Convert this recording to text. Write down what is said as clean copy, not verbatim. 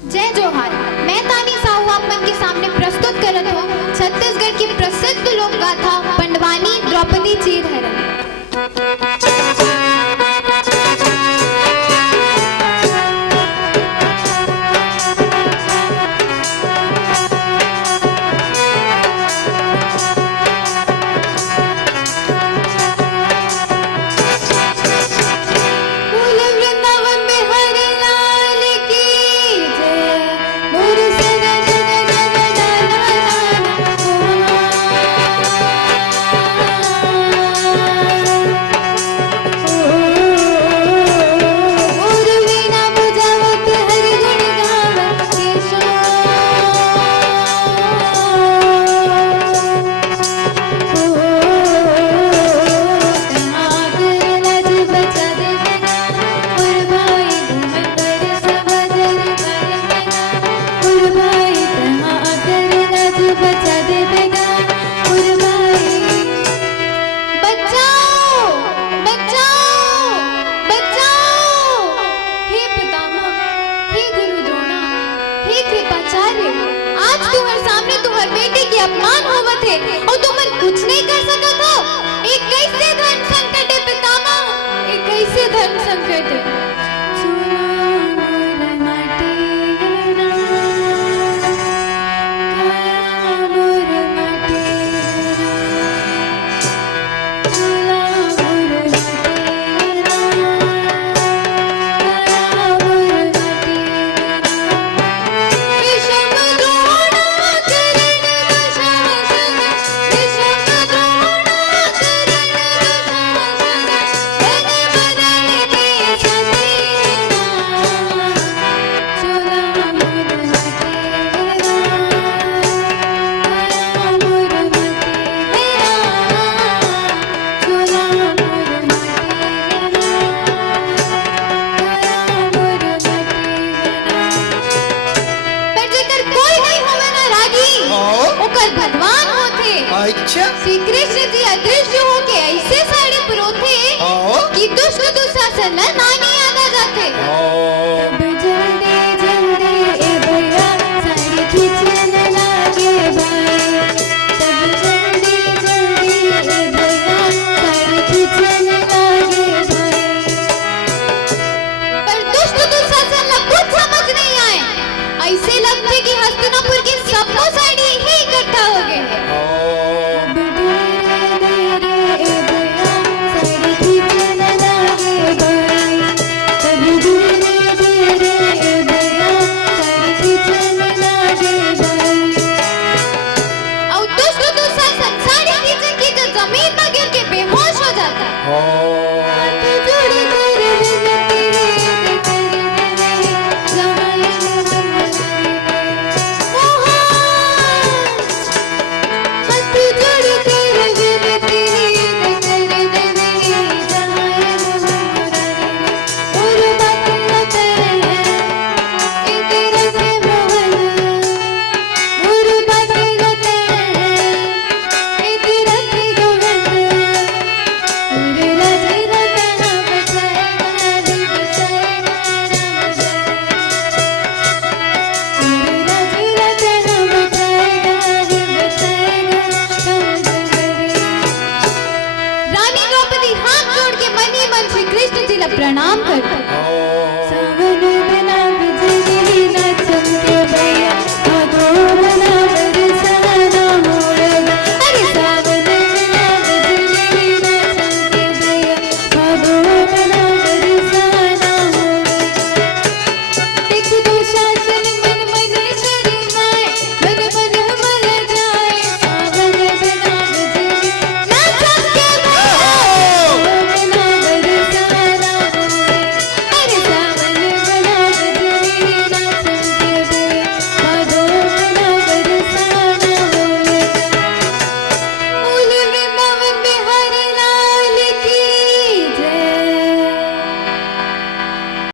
जय जोहार। मैं तानी साहू आप मन के सामने प्रस्तुत करत हूँ छत्तीसगढ़ की प्रसिद्ध लोक गाथा पंडवानी द्रौपदी चीर हरण। अपमान होवत है और तुम कुछ नहीं कर सकत हो। एक कैसे धन संकट है पितामह, एक कैसे धन संकट है। भगवान होते। अच्छा श्री कृष्ण जी अदृश्य हो के ऐसे साड़े परोथे कि दुष्ट दुशासन नानी याद आ जाते।